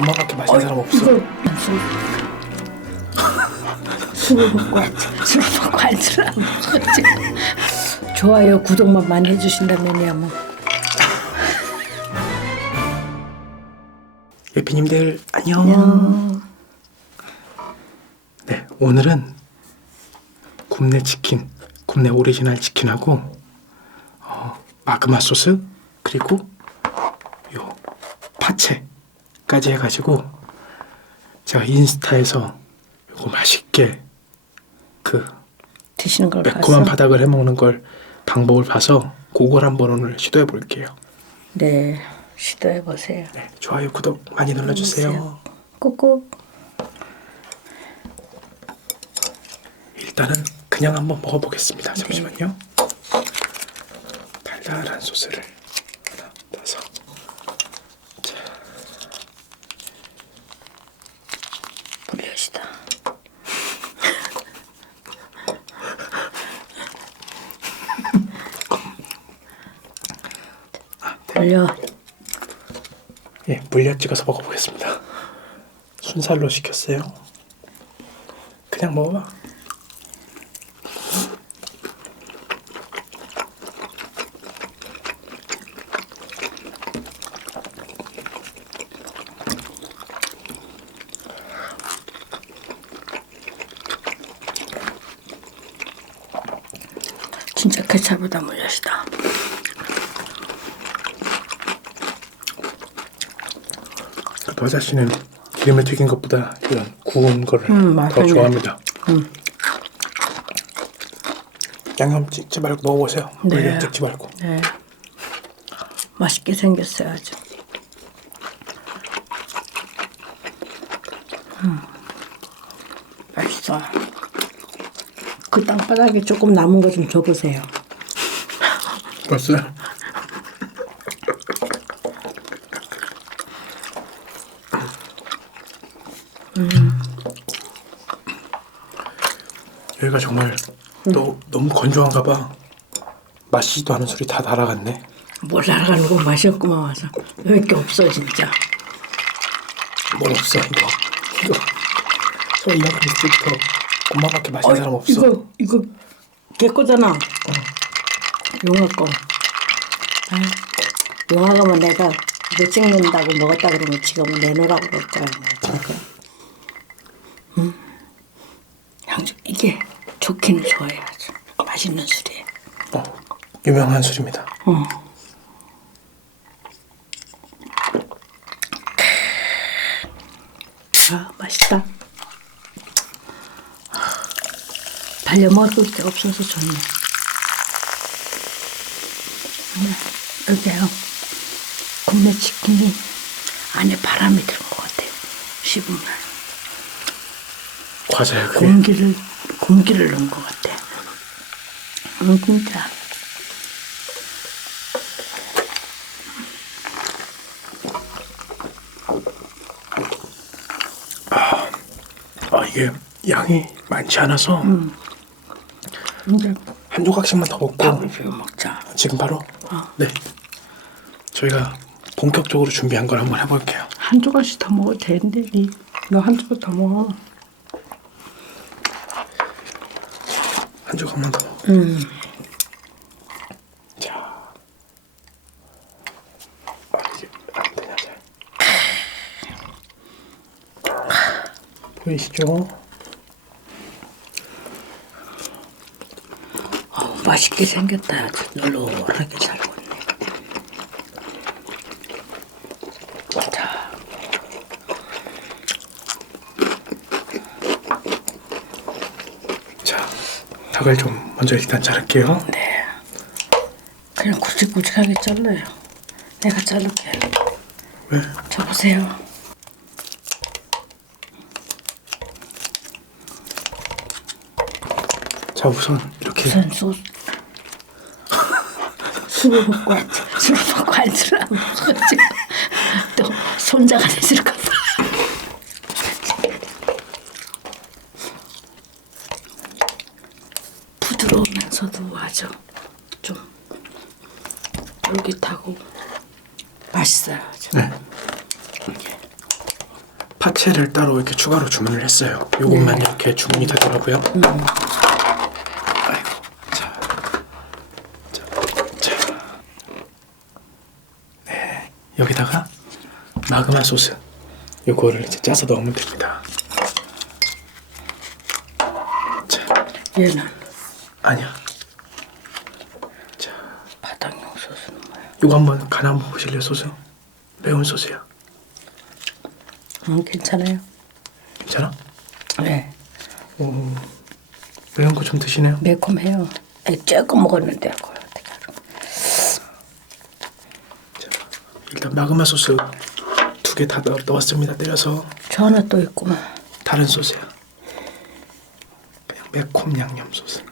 엄마밖에 마시는 사람 없어. 술을 먹고 앉으라고. 좋아요, 구독만 많이 해주신다면요. 뭐. 예피님들 안녕. 네, 오늘은 굽네 치킨, 굽네 오리지널 치킨하고 마그마 소스 그리고 요 파채까지 해가지고 제가 인스타에서 요거 맛있게 그 드시는 걸 매콤한 봤어? 바닥을 해먹는 걸 방법을 봐서 그걸 한번 오늘 시도해 볼게요. 네, 시도해 보세요. 네, 좋아요, 구독 많이 눌러주세요. 꾹꾹. 일단은 그냥 한번 먹어보겠습니다. 잠시만요. 달달한 소스를 하나 떠서. 자, 불려시다. 불려. 예, 물엿 찍어서 먹어보겠습니다. 순살로 시켰어요. 그냥 먹어봐. 진짜 케찹보다 물엿이다. 도자 씨는 기름에 튀긴 것보다 이런 구운 거를 더 맛있네. 좋아합니다. 양념 찍지 말고 먹어보세요. 네. 물엿 찍지 말고. 네, 맛있게 생겼어요 아주. 맛있어. 그 땅바닥에 조금 남은 거 좀 줘보세요. 벌써? 여기가 정말 너무 건조한가 봐. 마시지도 않은 술이 다 날아갔네. 뭘 날아가는 거 맛이 없구만 와서. 왜 이렇게 없어 진짜. 뭘 없어 이거. 저 이만큼 있을부터 엄마밖에 마시는 사람 없어. 이거 걔 거잖아. 용화 거. 용화가면 내가 이거 찍는다고 먹었다 그러면 지금 내놓으라고 그럴 거야. 향주 이게 좋기는 좋아요. 아주 맛있는 술이에요. 유명한 술입니다. 아 맛있다. 달려 먹을 게 없어서 좋네. 여기요. 굽네 치킨이 안에 바람이 들은 것 같아요. 씹으면 과자야 그게. 공기를 넣은 것 같아. 진짜. 이게 양이 많지 않아서 이제 한 조각씩만 더 먹고 밥을 비벼 먹자. 지금 바로 네, 저희가 본격적으로 준비한 걸 한번 해볼게요. 한 조각씩 더 먹어도 되는데 너 한 조각 더 먹어. 한 조각만 더. 자, 이게 안 되냐 잘. 보이시죠? 맛있게 생겼다. 아주 널널하게 잘 익었네. 자, 자, 닭을 좀 먼저 일단 자를게요. 네. 그냥 굵직굵직하게 잘라요. 내가 자를게. 왜? 저 보세요. 자, 우선 이렇게 우선 술을 먹고 앉으라고. 또 손자가 됐을까 봐. 부드러우면서도 아주 좀 쫄깃하고 맛있어요. 아주. 네. 이게 파채를 따로 이렇게 추가로 주문을 했어요. 요것만 네. 이렇게 주문이 되더라고요. 아이고, 자. 네, 여기다가 마그마 소스 요거를 이제 짜서 넣으면 됩니다. 자, 얘는 아니야. 자, 바닥용 소스는 뭐야? 요거 한번 간 한번 보실래요? 소스? 매운 소스야. 괜찮아요. 괜찮아? 네, 오, 매운 거 좀 드시네요. 매콤해요. 조금 먹었는데 그걸 어떻게 알아? 일단 마그마 소스 2개 다 넣었습니다. 때려서. 저 하나 또 있구만. 다른 소스야. 그냥 매콤 양념 소스.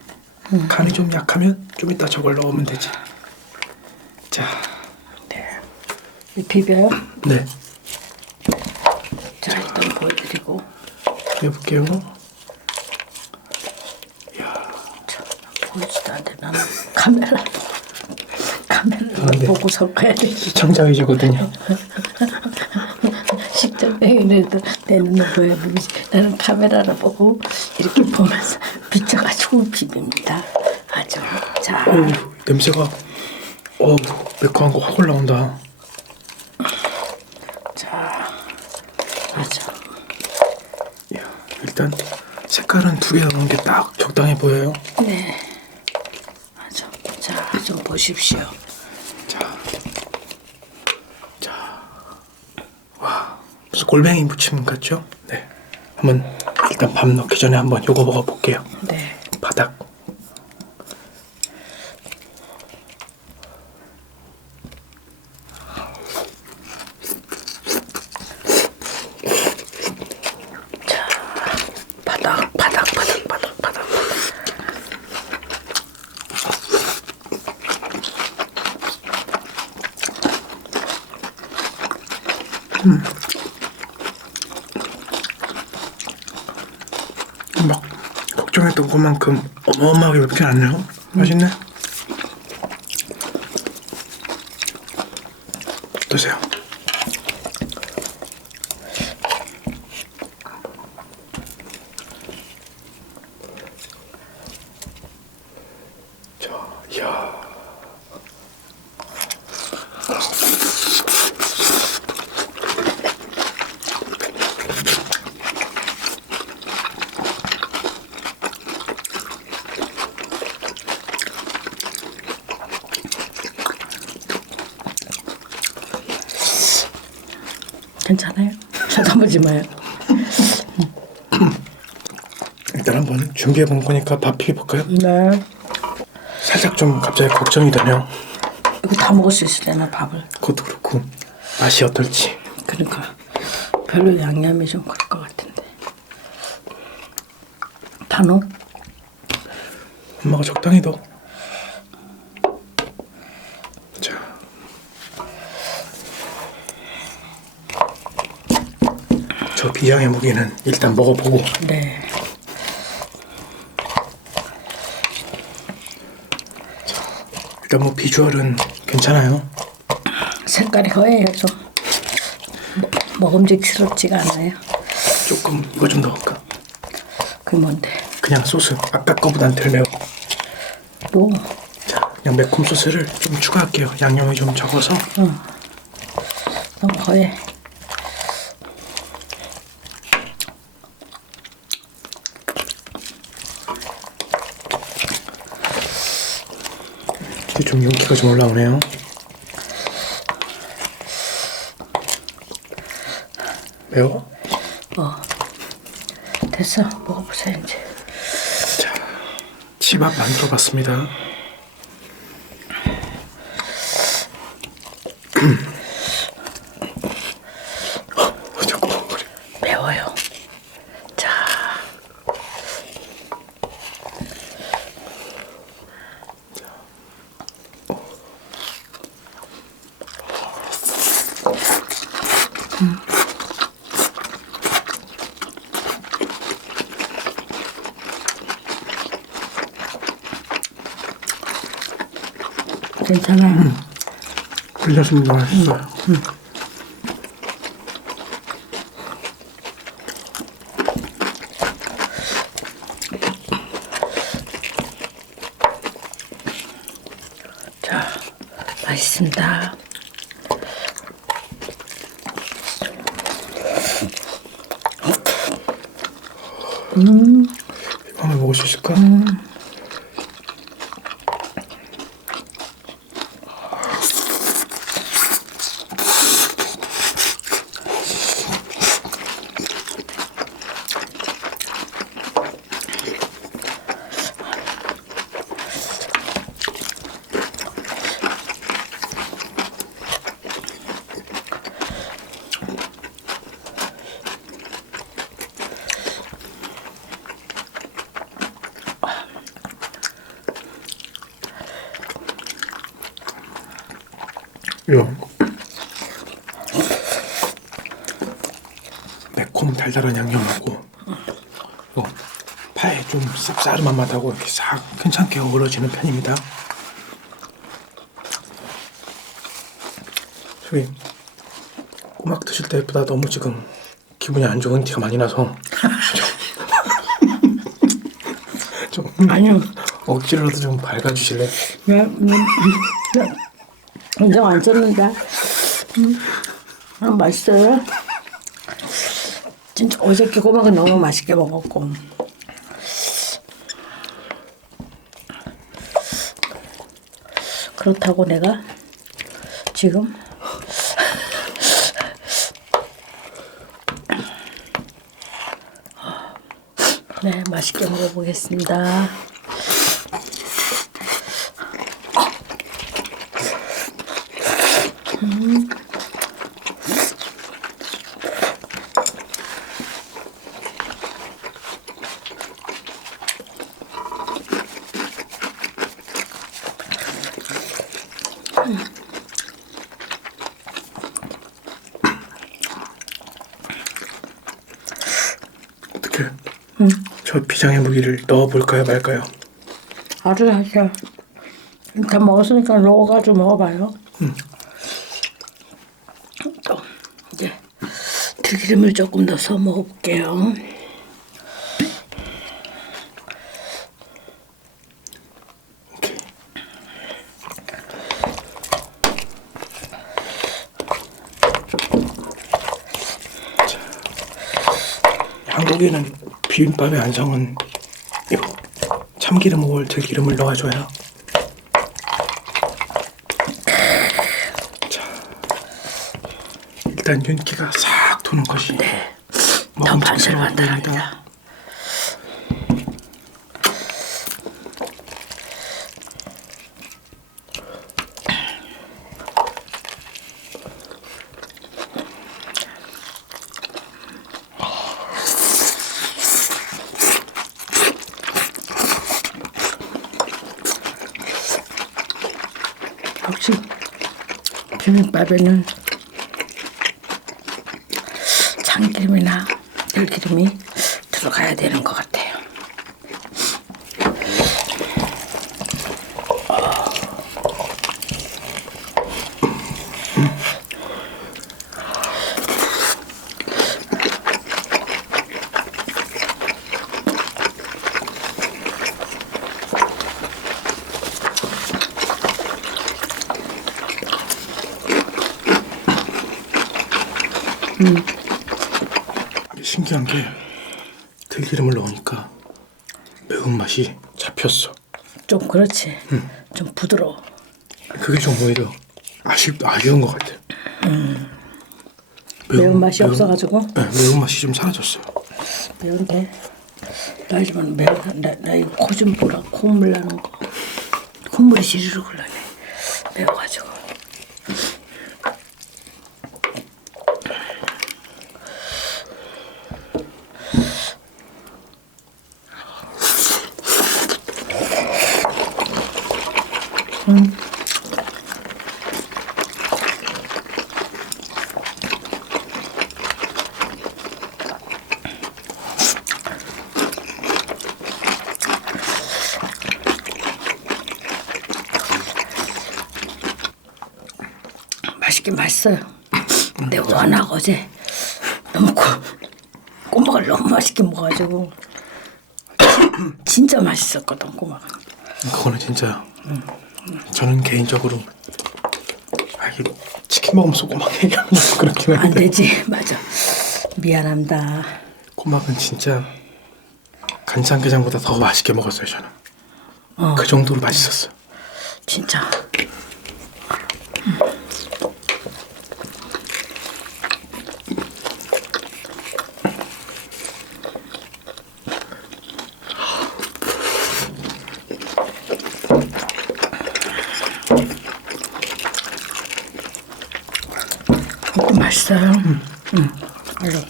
간이 좀 약하면 좀 이따 저걸 넣으면 되지. 자, 네. 비벼요? 네, 자, 일단 보여드리고. 해볼게요. 보이지도 않는데 나는 카메라를 네. 보고 섞어야 돼. 시청자이시거든요. 식전뱅이라도 내 눈을 보여보지. 나는 카메라를 보고 이렇게 보면서 비춰가지고 비빕니다. 아주. 자, 오, 냄새가 매콤한 거 확 올라온다. 자, 아주. 이야, 일단 색깔은 2개 넣은 게 딱 적당해 보여요. 네. 아주. 자, 좀 보십시오. 무슨 골뱅이 무침 같죠? 네. 한번 일단 밥 넣기 전에 한번 요거 먹어볼게요. 네. 바닥. 바닥. 막 걱정했던 것만큼 어마어마하게 맵진 않네요. 맛있네. 드세요. 자, 이야. 괜찮아요? 쳐다보지 마요. 일단 한번 준비해 본 거니까 밥 비벼볼까요? 네. 살짝 좀 갑자기 걱정이 되네요. 이거 다 먹을 수 있으려나 밥을. 그것도 그렇고 맛이 어떨지. 그러니까 별로 양념이 좀 그럴 것 같은데. 다 넣어? 엄마가 적당히 넣어. 자, 저 비장의 무기는 일단 먹어보고. 네. 일단 뭐 비주얼은 괜찮아요. 색깔이 허해요 좀. 먹음직스럽지가 않아요. 조금 이거 좀 넣을까? 그 뭔데? 그냥 소스 아까 거보단 덜 매워. 뭐? 자, 그냥 매콤 소스를 좀 추가할게요. 양념이 좀 적어서. 너무 허해. 이게 좀 윤기가 좀 올라오네요. 매워? 됐어. 먹어보자 이제. 자, 치밥 만들어봤습니다. 잠깐만 그래. 매워요. 자. 괜찮아요. 괜찮습니다. 맛있어요. 이만을 먹을 수 있을까? 요 매콤 달달한 양념하고 요 파에 좀 쌉싸름한 맛하고 이렇게 싹 괜찮게 어우러지는 편입니다. 저기 꼬막 드실 때보다 너무 지금 기분이 안 좋은 티가 많이 나서 좀 아니요. 억지로라도 좀 밝아주실래? 인정 안 썼는데. 맛있어요. 진짜 어저께 꼬막은 너무 맛있게 먹었고. 그렇다고 내가 지금 네, 맛있게 먹어보겠습니다. 어떻게? 저 비장의 무기를 넣어볼까요 말까요? 아주 하셔. 다 먹었으니까 넣어가지고 먹어봐요. 또 이제 들기름을 조금 넣어서 먹어볼게요. 오케이. 자, 한국에는 비빔밥의 안성은 이거 참기름 혹은 들기름을 넣어줘요. 자, 일단 윤기가 싹 도는 것이 더 반슬반슬합니다. 역시 비빔밥에는 참기름이나 들기름이 들어가야 되는 것 같아요. 신기한 게 들기름을 넣으니까 매운맛이 잡혔어. 좀 그렇지. 좀 부드러워. 그게 좀 오히려 아쉬운 것 같아. 매운맛이 없어가지고? 네, 매운맛이 좀 사라졌어요. 매운데 나 지금 나 이거 코 좀 보라. 콧물 나는 거. 콧물이 지르르 흘러네. 매워가지고. 맛있긴 맛있어요. 근데 워낙 어제 너무 꼬막을 너무 맛있게 먹어가지고 진짜 맛있었거든 꼬막. 그거는 진짜 저는 개인적으로 이게 치킨 먹으면 소고막 얘기하면 그렇긴 안 한데 되지. 맞아. 미안합니다. 꼬막은 진짜 간장게장보다 더 맛있게 먹었어요 저는. 그 정도로 맛있었어. 진짜. 이것도 맛있어요. 아주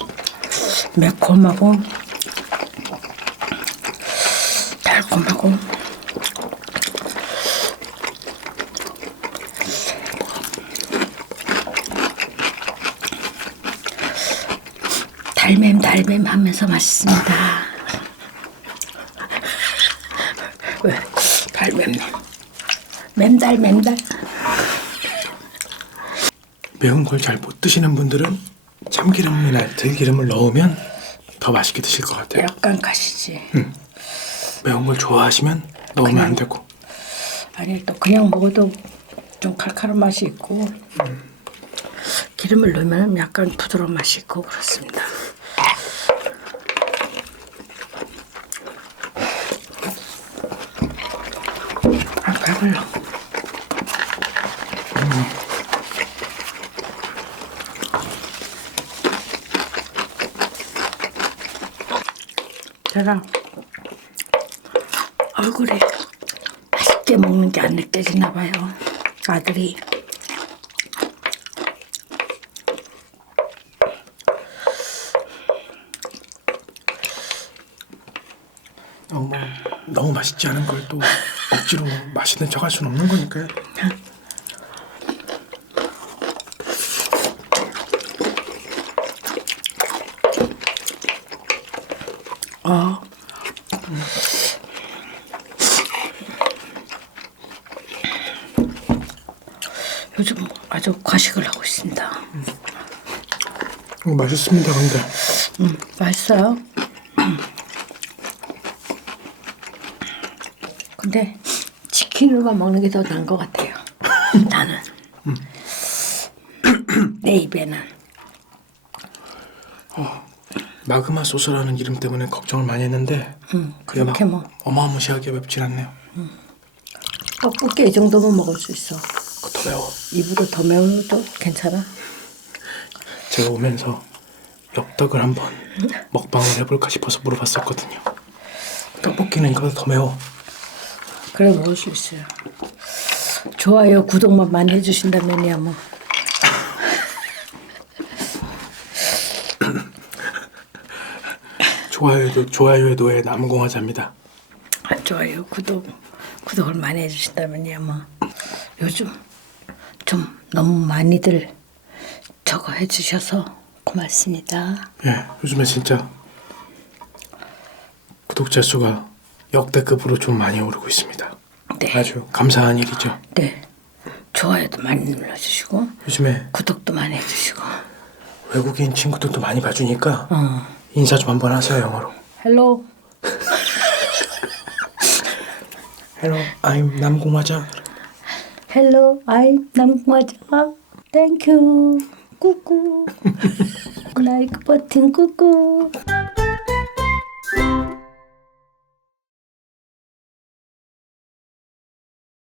매콤하고 달콤하고 달맴하면서 맛있습니다. 왜? 맴달. 매운 걸 잘 못 드시는 분들은 참기름이나 들기름을 넣으면 더 맛있게 드실 것 같아요. 약간 가시지. 매운 걸 좋아하시면 넣으면 안 되고. 아니 또 그냥 먹어도 좀 칼칼한 맛이 있고 기름을 넣으면 약간 부드러운 맛이 있고 그렇습니다. 배불러. 제가 얼굴에 맛있게 먹는 게 안 느껴지나 봐요. 아들이. 너무 맛있지 않은 걸 또 억지로 맛있는 척 할 수는 없는 거니까요. 요즘 아주 과식을 하고 있습니다. 맛있습니다 근데. 맛있어요. 근데 치킨으로만 먹는 게 더 나은 것 같아요. 나는. 내 입에는. 마그마 소스라는 이름 때문에 걱정을 많이 했는데 그게 막 그렇게 뭐. 어마무시하게 맵진 않네요. 떡볶이 이 정도면 먹을 수 있어. 그거 더 매워. 입으로 더 매워도 괜찮아? 제가 오면서 엽떡을 한번 먹방을 해볼까 싶어서 물어봤었거든요. 떡볶이는 이거보다 더 매워. 그래 먹을 수 있어요. 좋아요, 구독만 많이 해주신다면야 뭐. 좋아요의 노예 남궁화자입니다. 좋아요, 구독을 많이 해주신다면야 뭐. 요즘 좀 너무 많이들 저거 해주셔서 고맙습니다. 예, 요즘에 진짜 구독자 수가 역대급으로 좀 많이 오르고 있습니다. 네. 아주 감사한 일이죠. 네. 좋아요도 많이 눌러주시고 요즘에 구독도 많이 해주시고. 외국인 친구들도 많이 봐주니까 인사 좀 한번 하세요 영어로. 헬로. Hello, I'm 남궁화자. 헬로, 아이 남궁화자. 땡큐. 꾸꾸. 라이크 버튼 꾸꾸.